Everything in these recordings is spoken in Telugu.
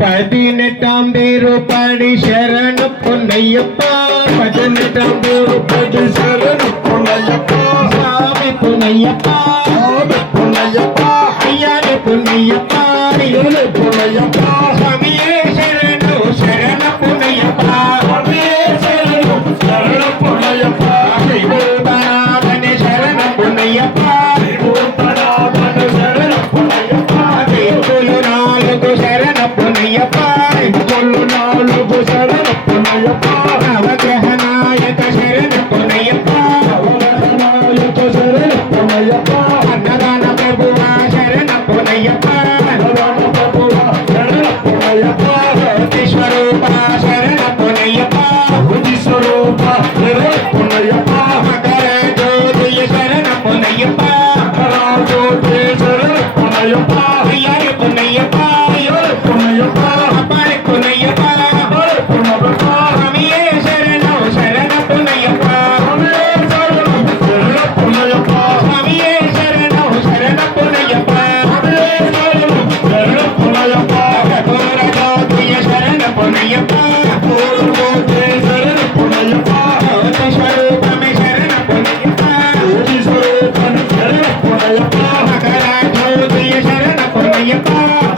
பதினெட்டாம் திருப்படி சரண பொன்னையப்பா, பதினெட்டாம் திருப்படி சரண பொன்னையப்பா, சாமி பொன்னையப்பா, பொன்னையப்பா, ஐயானே பொன்னையப்பா, ஐயானே பொன்னையப்பா, சாமியே சரணோ சரண பொன்னையப்பா, சாமியே சரணோ சரண பொன்னையப்பா, ஸ்ரீபூதநாதனே சரண பொன்னையப்பா, ஸ்ரீபூதநாதனே சரண பொன்னையப்பா, தேவகுரு நாలుగు శరణ పొన్నయ్యప్ప, కొల్లు నాలుగు శరణ పొన్నయ్యప్ప, నవగ్రహ నాయక శరణ పొన్నయ్యప్ప, నవగ్రహ నాయక శరణ పొన్నయ్యప్ప, అన్నదాన ప్రభువా శరణ పొన్నయ్యప్ప, అన్నదాన ప్రభువా శరణ పొన్నయ్యప్ప, జ్యోతి స్వరూప శరణ పొన్నయ్యప్ప, జ్యోతి స్వరూప శరణ పొన్నయ్యప్ప, మకర జ్యోతి శరణ పొన్నయ్యప్ప, మకర జ్యోతి శరణ పొన్నయ్యప్ప, అయ్యారి పొన్నయ్యప్ప, అయ్యారి పొన్నయ్యప్ప, అప్పారి పొన్నయ్యప్ప, అప్పారి పొన్నయ్యప్ప, స్వామియే శరణో శరణ పొన్నయ్యప్ప, స్వామియే శరణో శరణ పొన్నయ్యప్ప, స్వామియే శరణో శరణ పొన్నయ్యప్ప, స్వామియే శరణో శరణ పొన్నయ్యప్ప, కఠోర జ్యోతియ శరణ పొన్నయ్యప్ప, కఠోర జ్యోతి శరణ పొన్నయ్యప్ప, జ్యోతి స్వరూపమే శరణ పొన్నయ్యప్ప, జ్యోతి స్వరూపమే శరణ పొన్నయ్యప్ప, మకర జ్యోతియ శరణ పొన్నయ్యప్ప,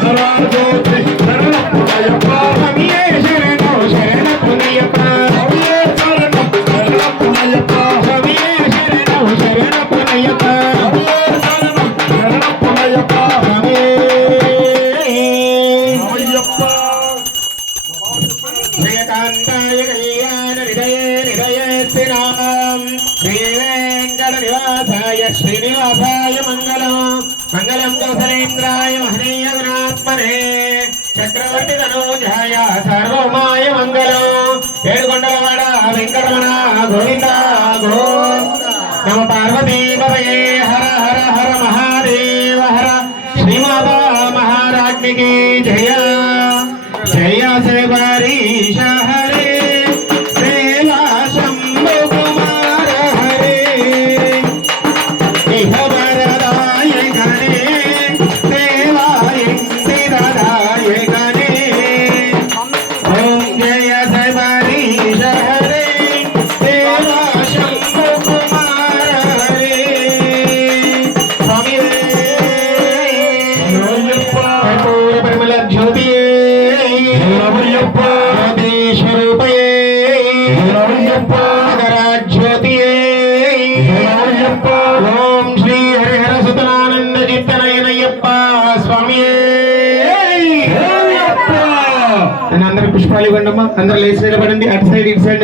మకర జ్యోతి శరణ పొన్నయ్యప్ప, స్వామియే శరణో శరణ పొన్నయ్యప్ప, స్వామియే శరణో శరణ పొన్నయ్యప్ప, స్వామియే శరణో శరణ పొన్నయ్యప్ప, స్వామియే శరణో శరణ పొన్నయ్యప్ప, స్వామియే శ్రీకాంతాయ కళ్యాణ నిదయే నిదయేత్తినాం, శ్రీ వెంకట నివాసాయ శ్రీనివాసాయ మంగళం, మంగళం కౌసలేంద్రాయ మహనీయ గుణాత్మనే, చక్రవర్తి తనూజాయ సార్వభౌమాయ మంగళం, ఏడుకొండలవాడ వెంకటరమణ గోవింద గోవింద, నమ పార్వతీపతయే హర హర హర మహాదేవ హర, శ్రీమాతా మహారాజ్ఞికి జయ జయ శబరీశ హరే, సేవా శంభు కుమార హరే, ఇహ వరదాయకనే, సేవాయంతిరదాయకనే, ఓం జయ శబరీశ హరే, సేవా శంభు కుమార హరే, స్వామియే కర్పూర పరిమళ జ్యోతియే జ్యోతి స్వరూపయే మకర జ్యోతియే, ఓం శ్రీ హరిహర సుతనానంద చిత్తనయనయ్యప్ప స్వామియే. అందరికి పుష్పాలు ఇవ్వండి అమ్మా, అందరూ లేచి నిలబడండి, అటు సైడ్ ఇటు సైడ్.